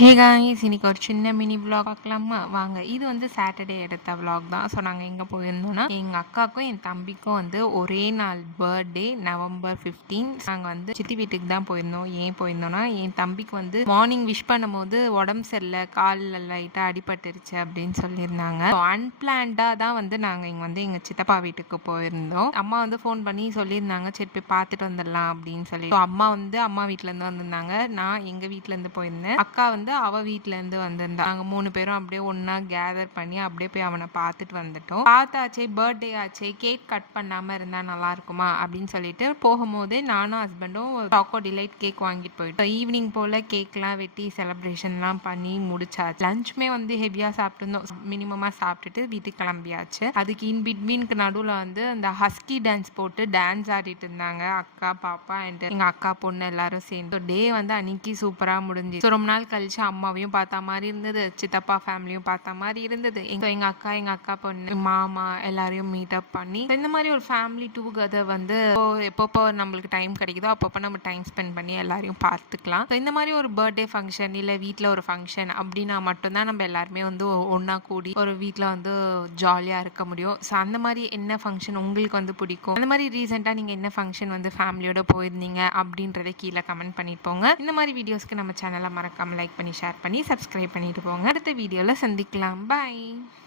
Hey guys, இன்னைக்கு ஒரு சின்ன மினி விலாக் பார்க்கலாமா வாங்க. இது வந்து சாட்டர்டே எடுத்த விலாக் தான். ஸோ நாங்கள் எங்கே போயிருந்தோம்னா எங்கள் அக்காவுக்கும் என் தம்பிக்கும் வந்து ஒரே நாள் பர்த்டே நவம்பர் 15. நாங்கள் வந்து சித்தி வீட்டுக்கு தான் போயிருந்தோம். ஏன் போயிருந்தோம்னா என் தம்பிக்கு வந்து மார்னிங் விஷ் பண்ணும்போது உடம்பு சரியில்லை, காலில் லைட்டாக அடிபட்டுருச்சு அப்படின்னு சொல்லியிருந்தாங்க. ஸோ அன்பிளான்டாக தான் வந்து நாங்கள் இங்கே வந்து எங்கள் சித்தப்பா வீட்டுக்கு போயிருந்தோம். அம்மா வந்து ஃபோன் பண்ணி சொல்லியிருந்தாங்க, சரி போய் பார்த்துட்டு வந்துடலாம் அப்படின்னு சொல்லி. ஸோ அம்மா வந்து அம்மா வீட்டிலேருந்து வந்திருந்தாங்க, நான் எங்கள் வீட்டிலேருந்து போயிருந்தேன். அக்கா வந்து அவ வீட்ல இருந்து வந்திருந்தா. நாங்க 3 பேரும் அப்படியே ஒண்ணா கேதர் பண்ணி அப்படியே போய் அவனை பார்த்துட்டு வந்துட்டோம். பார்த்தாச்சே, பர்த்டே ஆச்சே, கேக் கட் பண்ணாம இருந்தா நல்லா இருக்குமா அப்படின்னு சொல்லிட்டு போகும்போதே நானும் ஹஸ்பண்டும் சாக்கோ டிலைட் கேக் வாங்கிட்டு போயிட்டோம். ஈவினிங் போல கேக்லாம் வெட்டி செலிப்ரேஷன்லாம் பண்ணி முடிச்சாச்சு. லஞ்சுமே வந்து ஹெவியா சாப்பிட்டுருந்தோம். மினிமமா சாப்பிட்டுட்டு வீட்டுக்கு கிளம்பியாச்சு. அதுக்கு இன் பிட்வீனுக்கு நடுவில் வந்து அந்த ஹஸ்கி டான்ஸ் போட்டு டான்ஸ் ஆடிட்டு இருந்தாங்க அக்கா, பாப்பா அண்ட் எங்க அக்கா பொண்ணு எல்லாரும் சேர்ந்து. டே வந்து அன்னைக்கு சூப்பரா முடிஞ்சு. ரொம்ப நாள் கழிச்சு அம்மாவையும் பார்த்தா மாதிரி இருந்தது, சித்தப்பா ஃபேமிலியும் பார்த்த மாதிரி இருந்தது. எங்க அக்கா பொண்ணு, மாமா எல்லாரையும் மீட் அப் பண்ணி இந்த மாதிரி ஒரு ஃபேமிலி டுகெதர் வந்து எப்பப்போ நம்மளுக்கு டைம் கிடைக்குதோ அப்பப்போ நம்ம டைம் ஸ்பெண்ட் பண்ணி எல்லாரையும் பார்த்துக்கலாம். இந்த மாதிரி ஒரு பர்த்டே ஃபங்க்ஷன் இல்லை வீட்டில் ஒரு ஃபங்க்ஷன் அப்படின்னா மட்டும்தான் நம்ம எல்லாருமே வந்து ஒன்றா கூடி ஒரு வீட்டில் வந்து ஜாலியாக இருக்க முடியும். ஸோ அந்த மாதிரி என்ன ஃபங்க்ஷன் உங்களுக்கு வந்து பிடிக்கும், அந்த மாதிரி ரீசெண்டாக நீங்கள் என்ன ஃபங்க்ஷன் வந்து ஃபேமிலியோட போயிருந்தீங்க அப்படின்றத கீழே கமெண்ட் பண்ணிட்டு போங்க. இந்த மாதிரி வீடியோஸ்க்கு நம்ம சேனலை மறக்காமல் லைக் பண்ணி ஷேர் பண்ணி சப்ஸ்கிரைப் பண்ணிட்டு போங்க. அடுத்த வீடியோவில் சந்திக்கலாம். பாய்.